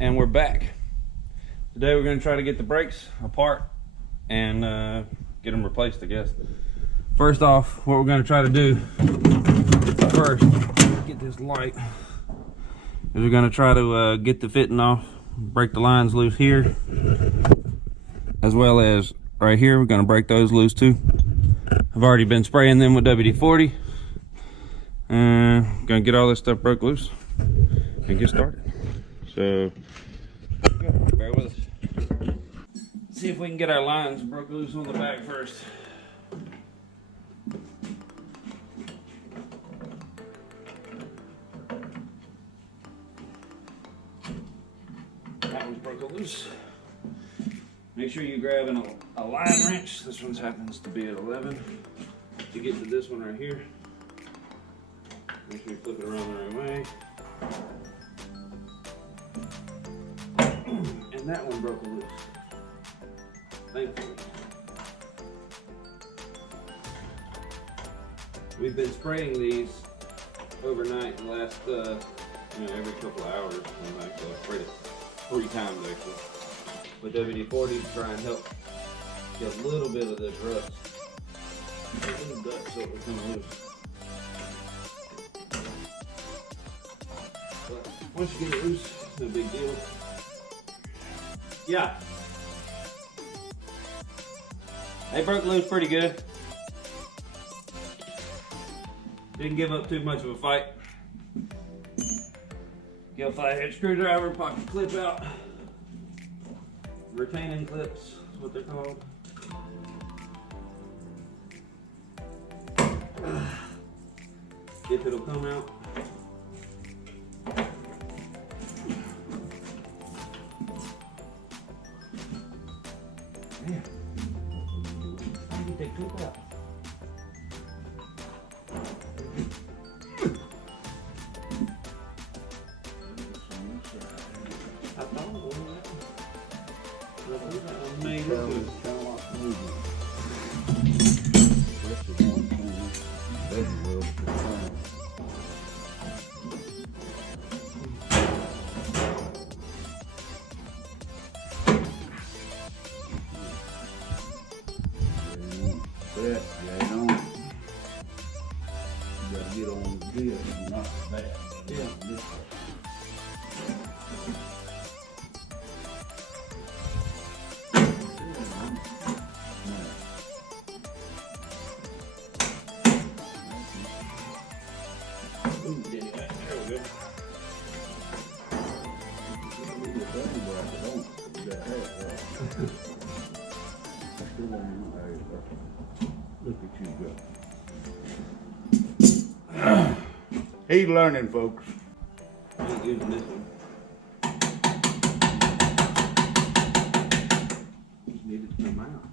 and we're back. Today we're going to try to get the brakes apart and get them replaced, I guess. First off, what we're going to try to do first, get this light, is we're going to try to get the fitting off, break the lines loose here, as well as right here. We're going to break those loose too. I've already been spraying them with WD-40. Gonna get all this stuff broke loose and get started. So bear with us. See if we can get our lines broke loose on the back first. That one's broke loose. Make sure you're grabbing a line wrench. This one happens to be at 11 to get to this one right here. Make sure you flip it around the right way. And that one broke loose. Thankfully. We've been spraying these overnight the last, every couple of hours. I've actually sprayed it 3 times actually with WD-40 to try and help get a little bit of this rust. A little dust so it will come loose. But once you get it loose, it's no big deal. Yeah. They broke loose pretty good. Didn't give up too much of a fight. Get a flathead screwdriver, pop the clip out. Retaining clips is what they're called. If it'll come out. Man, how do you take clip out? I thought it was made Look at you go. He's learning, folks. I ain't using this one. Just need it to come out.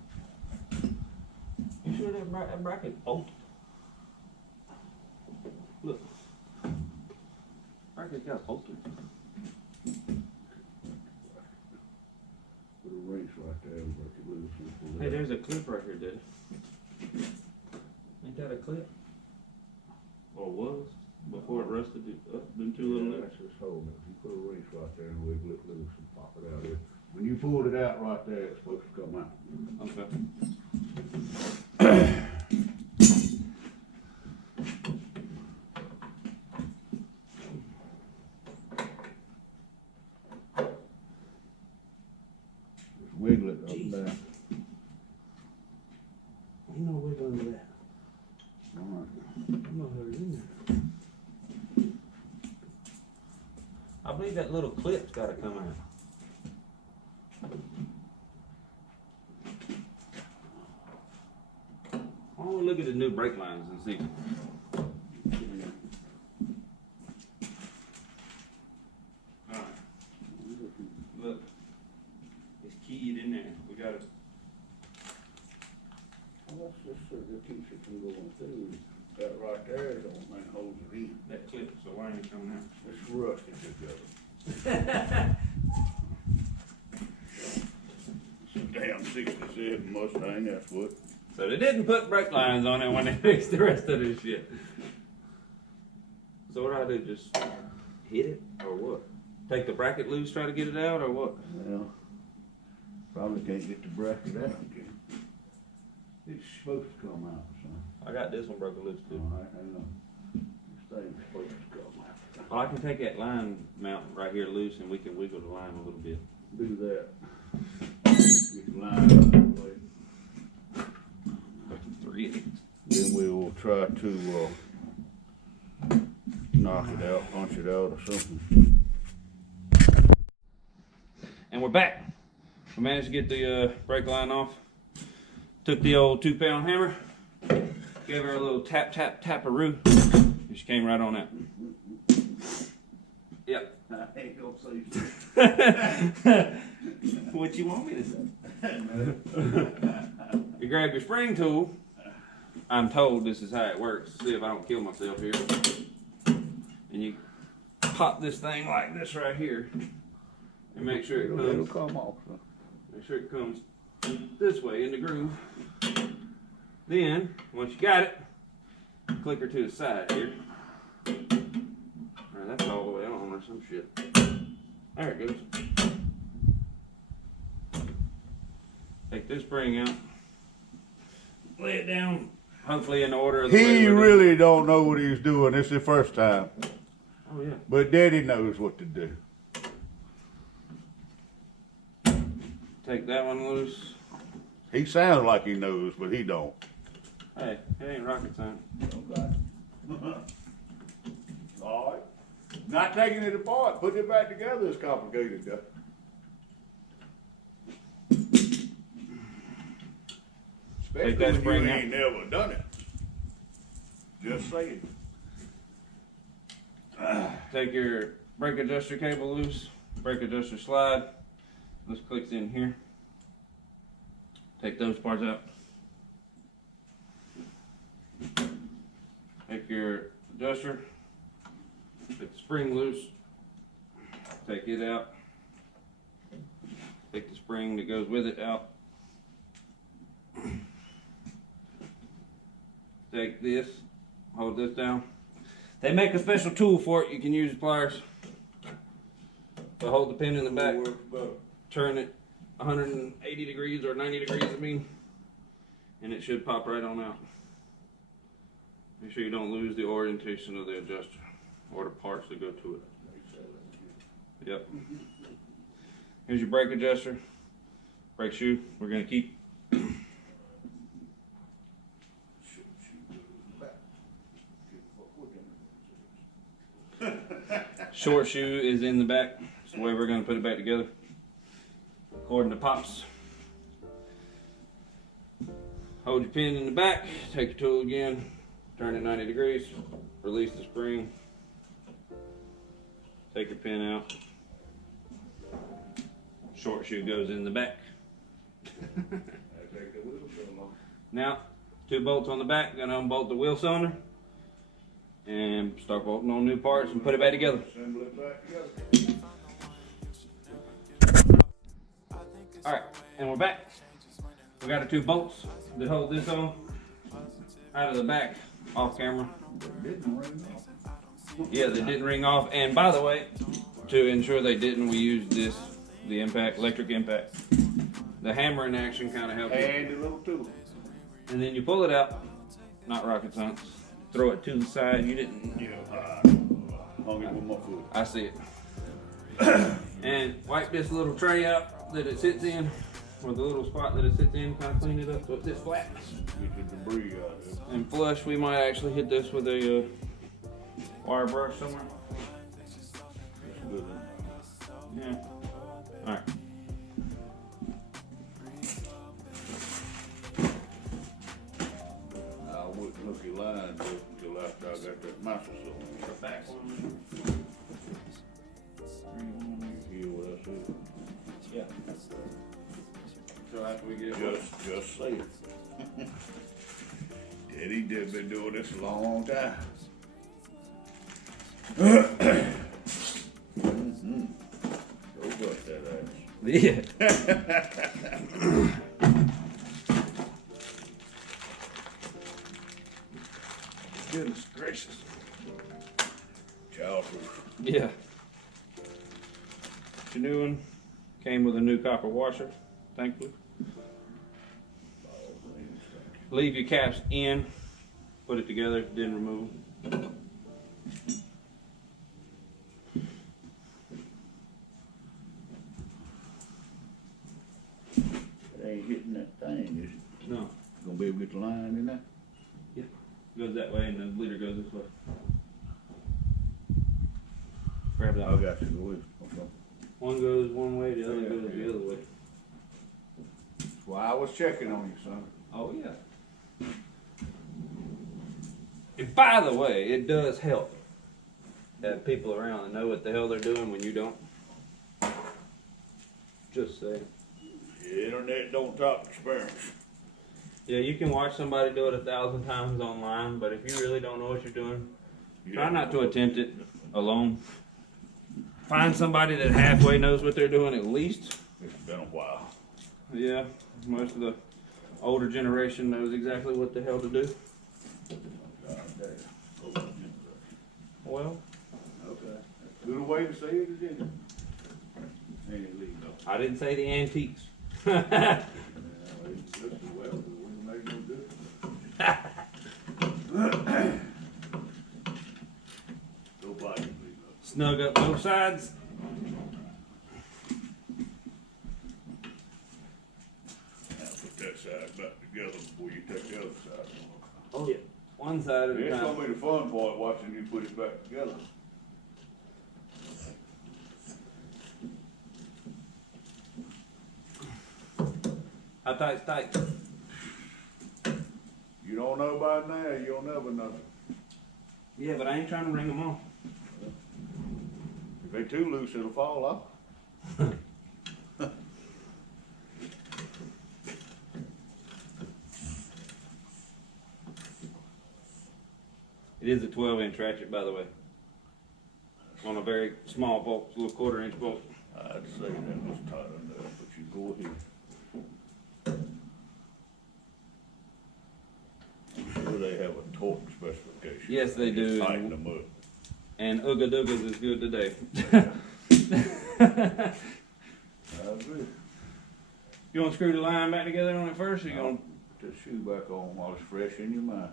You sure that bracket bolted? Look. Bracket's got bolted. Put a wrench right there and break it loose. Hey, there's a clip right here, dude. Ain't that a clip? Or was? Before it rusted up them 2 little That's lips? just hold it. You put a wrench right there and wiggle it loose and pop it out here. When you pulled it out right there, it's supposed to come out. Okay. Just wiggle it up and down. Ain't no wiggling with that. All right. I'm gonna hurt it in there. I believe that little clip's gotta come out. I want to look at the new brake lines and see. Alright. Look. It's keyed in there. We got it. Well, that's just so that keeps it from going through. That right there is the only thing holds it in. That clip, so why ain't it coming out? It's rusted together. It's a damn 67 Mustang, that's what. So they didn't put brake lines on it when they fixed the rest of this shit. So what do I do? Just hit it or what? Take the bracket loose, try to get it out, or what? Well, probably can't get the bracket out again. It's supposed to come out, son. I got this one broken loose too. All right, hang on. This thing's supposed to come out. Well, I can take that line mount right here loose and we can wiggle the line a little bit. Do that. Get the line out of the way. 3/8. Then we will try to, knock it out, punch it out or something. And we're back. We managed to get the brake line off. Took the old 2-pound hammer, gave her a little tap, tap, tap-a-roo, and she came right on out. Yep. I ain't gonna say What you want me to say? You grab your spring tool. I'm told this is how it works. See if I don't kill myself here. And you pop this thing like this right here. And make sure it comes. It'll come off. Huh? Make sure it comes this way in the groove. Then, once you got it, click her to the side here. Alright, that's all the way on or some shit. There it goes. Take this spring out. Lay it down, hopefully in the order of the way He we're doing. really don't know what he's doing. This is the first time. Oh yeah. But Daddy knows what to do. Take that one loose. He sounds like he knows, but he don't. Hey, it ain't rocket science. Okay. All right. Not taking it apart, putting it back together is complicated, though. Take that Especially spring when you out. ain't never done it. Just saying. Take your brake adjuster cable loose, brake adjuster slide. This clicks in here. Take those parts out. Take your adjuster, take the spring loose, take it out. Take the spring that goes with it out. Take this, hold this down. They make a special tool for it. You can use pliers. So hold the pin in the back, turn it 180 degrees or 90 degrees, I mean, and it should pop right on out. Make sure you don't lose the orientation of the adjuster or the parts that go to it. Yep. Here's your brake adjuster, brake shoe. We're gonna keep. Short shoe is in the back. That's the way we're going to put it back together, according to Pops. Hold your pin in the back, take your tool again, turn it 90 degrees, release the spring, take your pin out. Short shoe goes in the back. Now, 2 bolts on the back, gonna unbolt the wheel cylinder and start bolting on new parts and put it back together. Alright, and we're back. We got our 2 bolts that hold this on out of the back, off camera. Yeah, they didn't ring off. And by the way, to ensure they didn't, we used this, the impact, electric impact. The hammer in action kind of helped. And a little tool. And then you pull it out, not rocket science. Throw it to the side. You didn't. Yeah, hung it with my foot. I see it. And wipe this little tray out that it sits in, or the little spot that it sits in. Kind of clean it up so it sits flat. Get the debris out of it. And flush. We might actually hit this with a wire brush somewhere. That's good. Yeah. All right. I wouldn't look at lines until after I got that muscle on. The back one. You hear what I said? Yeah. So after we get it. Just say it. Daddy did been doing this a long time. Go bust that ass. Yeah. Goodness gracious. Childproof. Yeah. your new one. Came with a new copper washer, thankfully. Leave your caps in, put it together, then remove them. It ain't hitting that thing, is it? No, Gonna be able to get the line in there? goes that way and the bleeder goes this way. Grab that I one. got you, go ahead. Okay. One goes one way, the other Yeah, goes yeah. the other way. Well, I was checking on you, son. Oh yeah. And by the way, it does help to have people around that know what the hell they're doing when you don't. Just saying. The internet don't top experience. Yeah, you can watch somebody do it 1,000 times online, but if you really don't know what you're doing, try not to attempt it alone. Find somebody that halfway knows what they're doing at least. It's been a while. Yeah, most of the older generation knows exactly what the hell to do. God damn. Well, Okay. Good way to say it, isn't it? Ain't it legal? I didn't say the antiques. Yeah, it's just the weather, it wouldn't make no difference. Nobody can leave us. Snug up both sides. Now put that side back together before you take the other side off. Oh yeah. One side at a It's time. gonna be the fun part, watching you put it back together. How tight's tight? You don't know about now, you'll never know. Yeah, but I ain't trying to ring them off. If they too loose, it'll fall off. It is a 12-inch ratchet, by the way. On a very small bolt, a little 1/4-inch bolt. I'd say that was tight enough, but you go ahead. I'm sure they have a torque specification. Yes, they do. Tighten them up. And Ooga Doogas is good today. I agree. You want to screw the line back together on it first, or you want Put the shoe back on while it's fresh in your mind.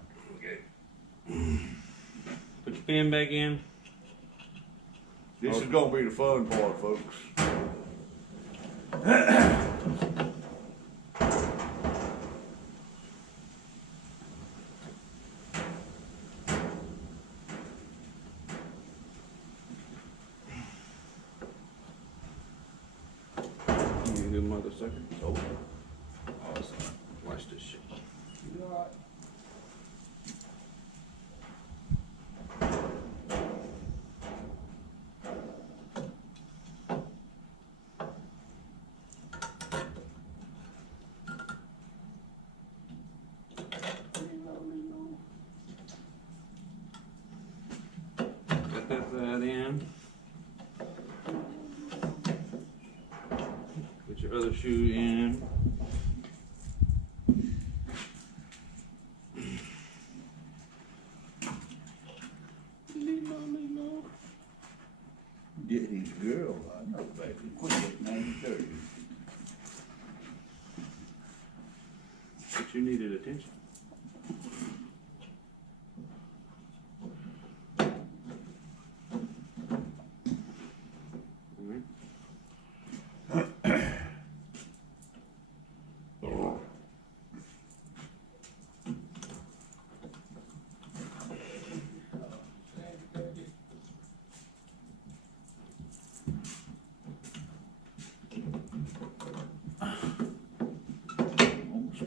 to put your pin back in? This is gonna be the fun part, folks. You good mother sucker. Oh, Awesome. Watch this shit. you all right? Got that side in. Put your other shoe in. Daddy's girl, I know back in Queen 1930. But you needed attention.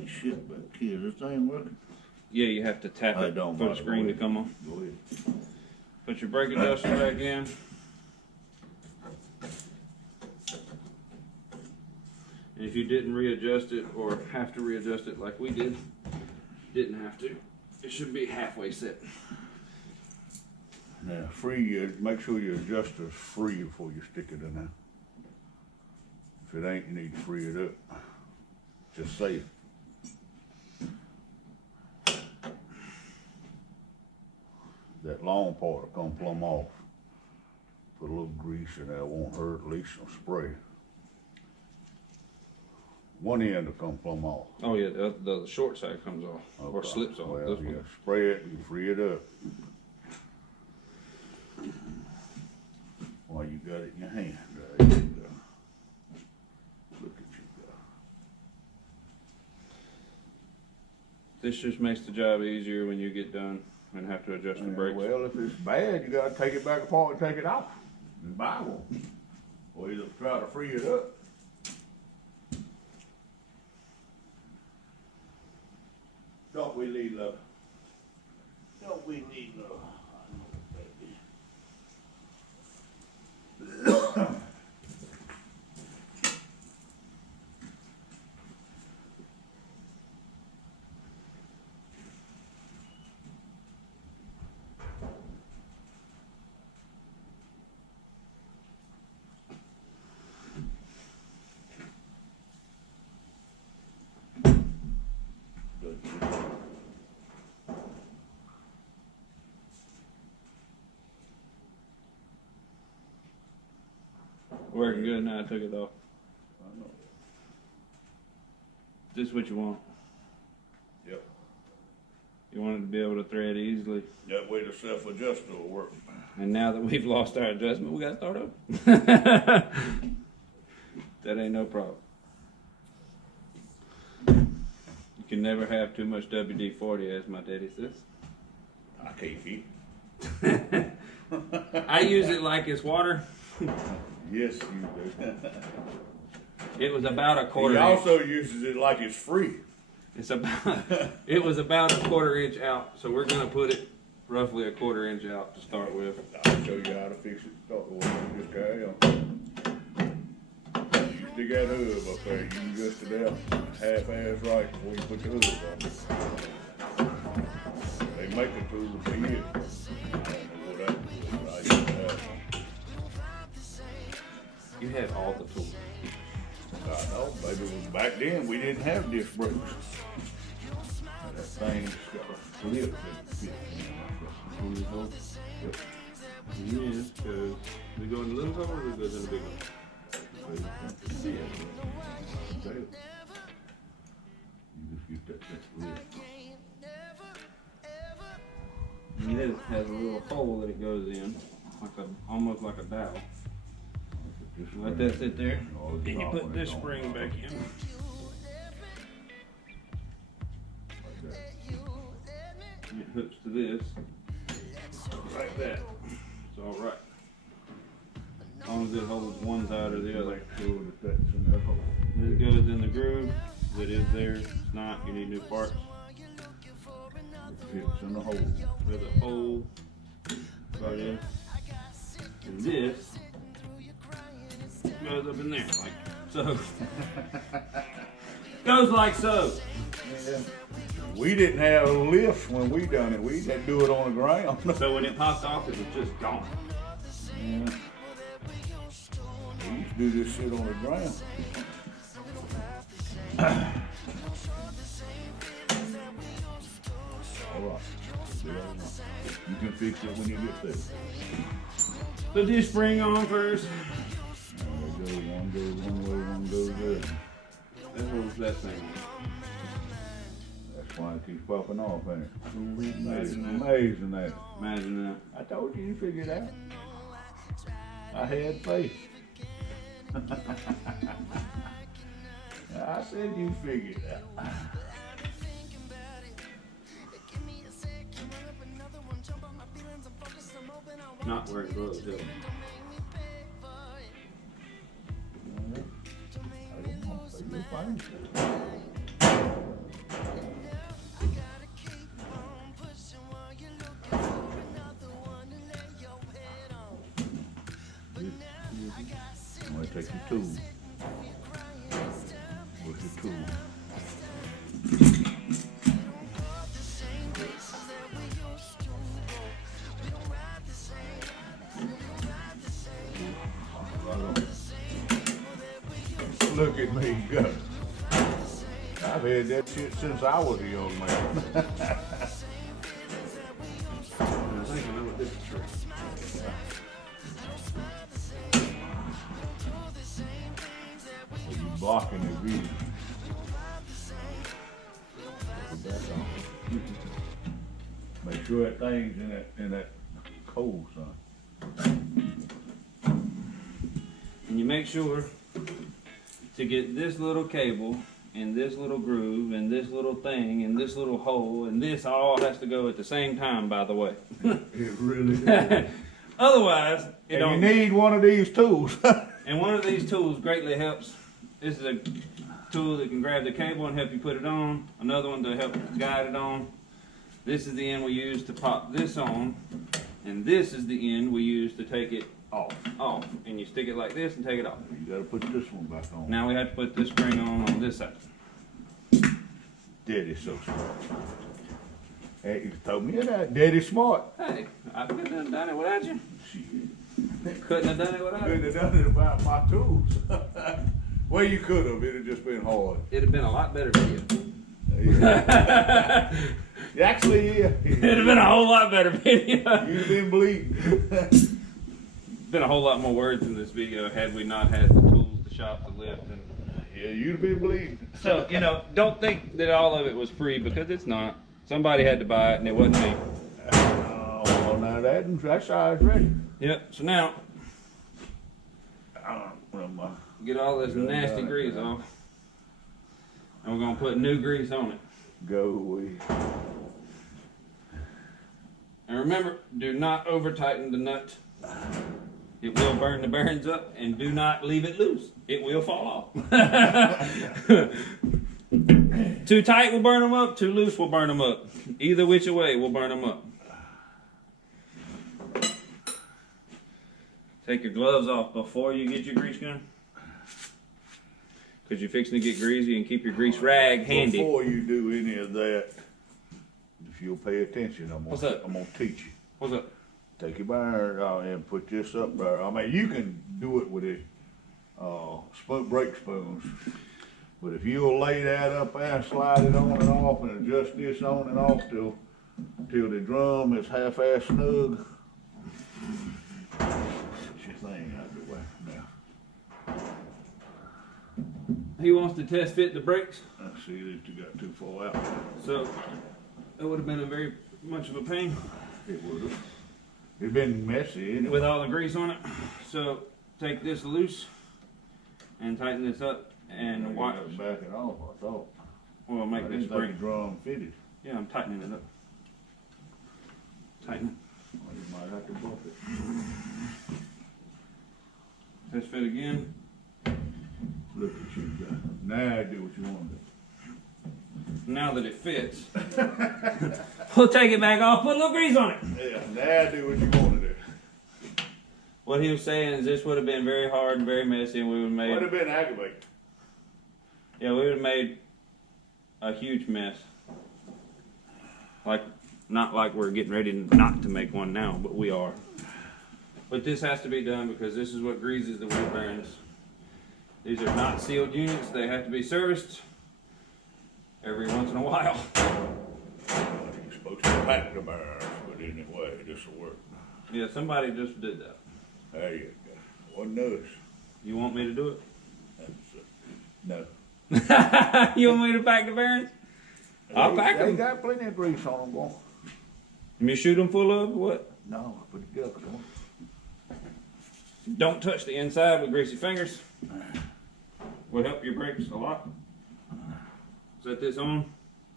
Shit back here, this thing working? Yeah, you have to tap I it don't for the mind. screen to come on. Go ahead. Put your brake adjuster back in. And if you didn't readjust it or have to readjust it like we did, didn't have to, it should be halfway set. Now, make sure your adjuster's free before you stick it in there. If it ain't, you need to free it up. Just say it. That long part will come plumb off. Put a little grease in there, won't hurt, at least some spray. One end will come plumb off. Oh yeah, the short side comes off, or Okay. slips off. Well, This yeah, one. spray it and free it up. While you got it in your hand, there you go. Look at you go. This just makes the job easier when you get done and have to adjust the brakes. Well, if it's bad, you gotta take it back apart and take it off and buy one. Or either try to free it up. Don't we need love? Don't we need love? Working good now. I took it off. I know. This is what you want. Yep. You want it to be able to thread easily. That way the self-adjuster will work. And now that we've lost our adjustment, we gotta start over. That ain't no problem. You can never have too much WD-40, as my daddy says. I can't keep. I use it like it's water. Yes, you do. It was about a quarter He inch. also uses it like it's free. It was about a quarter inch out, so we're gonna put it roughly a quarter inch out to start with. I'll show you how to fix it. Start with it. Just carry on. You stick that hoof up there. You can adjust it out half-ass right before you put the hoof on. They make it through the bid. You have all the tools. I know, baby. Back then we didn't have disc brakes. That thing's got a lip that fits. Yep. Yeah, because we go in the little hole or we go in the big one? You just get that lip. And this has a little hole that it goes in, almost like a dowel. Let that sit there. Then you put this spring back in. And it hooks to this. Like that. It's all right. As long as it holds one side or the other. Make sure that that's in that hole. This goes in the groove that is there. If it's not, you need new parts. It fits in the hole. There's a hole right in. And this goes up in there, like so. Goes like so. Yeah. We didn't have lifts when we done it. We had to do it on the ground. So when it popped off, it was just gone. Yeah. We used to do this shit on the ground. All right. You can fix it when you get there. Put this spring on first. There you go. One goes one way, one goes the other. That holds that thing. That's why it keeps popping off, ain't it? Imagine that. Amazing that. Imagine that. I told you figured it out. I had faith. I said you figured it out. Not where it goes, though. You'll find it. I'm gonna take your tool. Where's your tool? Right on. Look at me go. I've had that shit since I was a young man. I think I know what this is for. blocking the view. Put that on. Make sure that thing's in that coal, son. And you make sure to get this little cable and this little groove and this little thing and this little hole, and this all has to go at the same time, by the way. It really is. Otherwise, it don't. You need one of these tools. And one of these tools greatly helps. This is a tool that can grab the cable and help you put it on. Another one to help guide it on. This is the end we use to pop this on. And this is the end we use to take it off. And you stick it like this and take it off. You gotta put this one back on. Now we have to put this spring on this side. Daddy's so smart. Hey, you told me that. Daddy's smart. Hey, I couldn't have done it without you. Shit. Couldn't have done it without Couldn't you. have done it without my tools. Well, you could have. It'd have just been hard. It'd have been a lot better video. Yeah. Actually, yeah. It'd have been a whole lot better video. You'd have been bleeding. Been a whole lot more words in this video had we not had the tools, the shop, the lift, and Yeah, you'd have been bleeding. so don't think that all of it was free, because it's not. Somebody had to buy it, and it wasn't me. Oh, well, now that side's ready. Yep. So now Well, get all this nasty grease off, and we're gonna put new grease on it. go away. And remember, do not over tighten the nut. It will burn the bearings up, and do not leave it loose. It will fall off. Too tight will burn them up, too loose will burn them up. Either which way will burn them up. Take your gloves off before you get your grease gun, because you're fixing to get greasy, and keep your grease rag handy. Before you do any of that, if you'll pay attention, What's up? I'm gonna teach you. What's up? Take your iron and put this up there. I mean, you can do it with it, brake spoons. But if you'll lay that up there and slide it on and off and adjust this on and off till the drum is half-ass snug. Get your thing out of the way now. He wants to test fit the brakes, Let's see if you got too far out. so it would have been a very much of a pain It would have. It'd been messy, anyway. with all the grease on it. So take this loose and tighten this up, and watch. Back it off, I thought. Well, make I this didn't think spring. the drum fitted. Yeah, I'm tightening it up. Tighten Well, you might have to bump it. it. Test fit again. Look at you guys. Now do what you want to do. Now that it fits, we'll take it back off, put a little grease on it. Yeah, now do what you want to do. What he was saying is this would have been very hard and very messy, and we would have Would made, have been aggravating. yeah, we would have made a huge mess. Not like we're getting ready not to make one now, but we are. But this has to be done because this is what greases the wheel bearings. These are not sealed units. They have to be serviced every once in a while. You're supposed to pack the bearings, but anyway, this will work. Yeah, somebody just did that. There you go. Wasn't us. You want me to do it? No. You want me to pack the bearings? I'll pack They them. got plenty of grease on them, boy. You me shoot them full of what? No, I put it together, boy. Don't touch the inside with greasy fingers. Will help your brakes a lot. Set this on.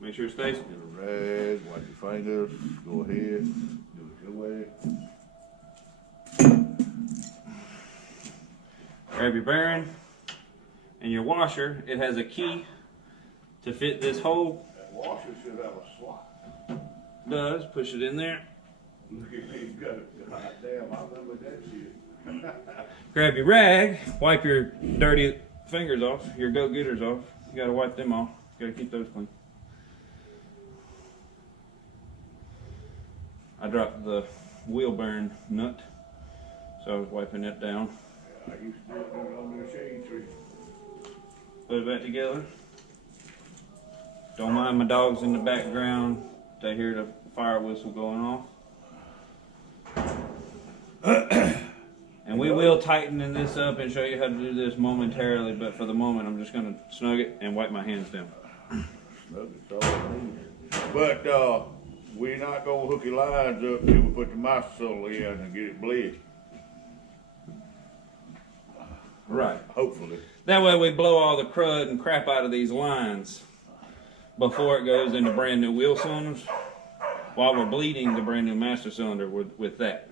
Make sure it stays. Get a rag, wipe your fingers, go ahead, do it your way. Grab your bearing and your washer. It has a key to fit this hole. That washer should have a slot. Does push it in there. Look at me go. God damn, I remember that shit. Grab your rag. Wipe your dirty fingers off. Your go-getters off. You gotta wipe them off. You gotta keep those clean. I dropped the wheel bearing nut, so I was wiping it down. Yeah, I used to do it on the shade tree. Put it back together. Don't mind my dogs in the background. They hear the fire whistle going off. And We will tighten this up and show you how to do this momentarily, but for the moment, I'm just gonna snug it and wipe my hands down. Snug it's all I need. But, we're not gonna hook your lines up till we put the master cylinder in and get it bled. Right. Hopefully. That way we blow all the crud and crap out of these lines before it goes into brand new wheel cylinders, while we're bleeding the brand new master cylinder with that.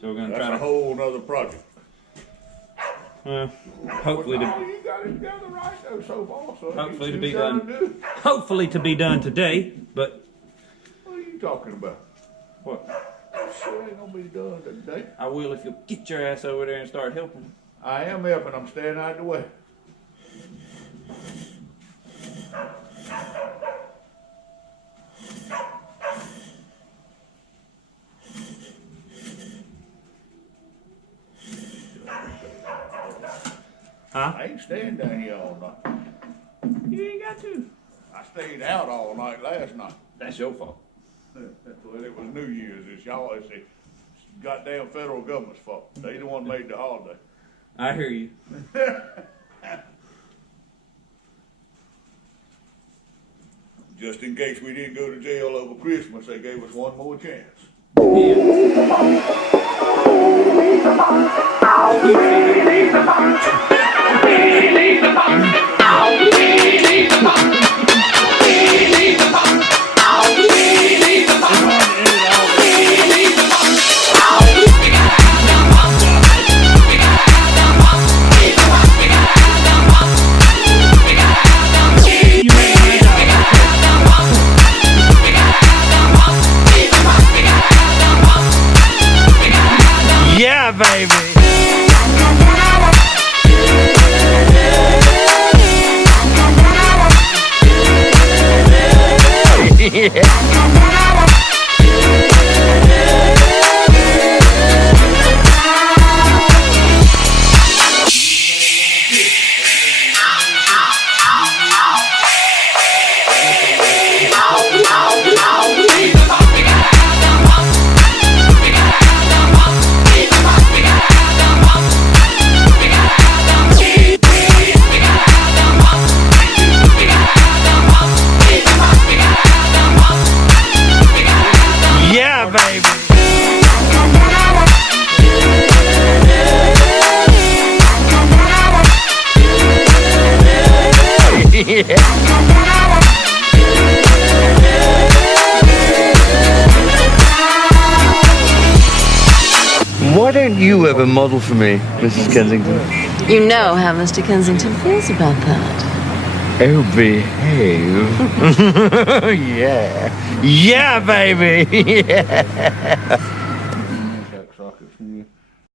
So we're gonna try to. That's a whole nother project. Hopefully You got it together right though so far, so hopefully to be done. Hopefully to be done today, but. What are you talking about? What? That shit ain't gonna be done today. I will if you'll get your ass over there and start helping. I am helping, I'm staying out of the way. Huh? I ain't staying down here all night. You ain't got to. I stayed out all night last night. That's your fault. Well, it was New Year's. It's y'all. It's the goddamn federal government's fault. They the one made the holiday. I hear you. Just in case we didn't go to jail over Christmas, they gave us one more chance. Yeah, baby. Yeah, baby. Why don't you ever model for me, Mrs. Kensington? You know how Mr. Kensington feels about that. Oh, behave. Yeah. Yeah, baby. Yeah.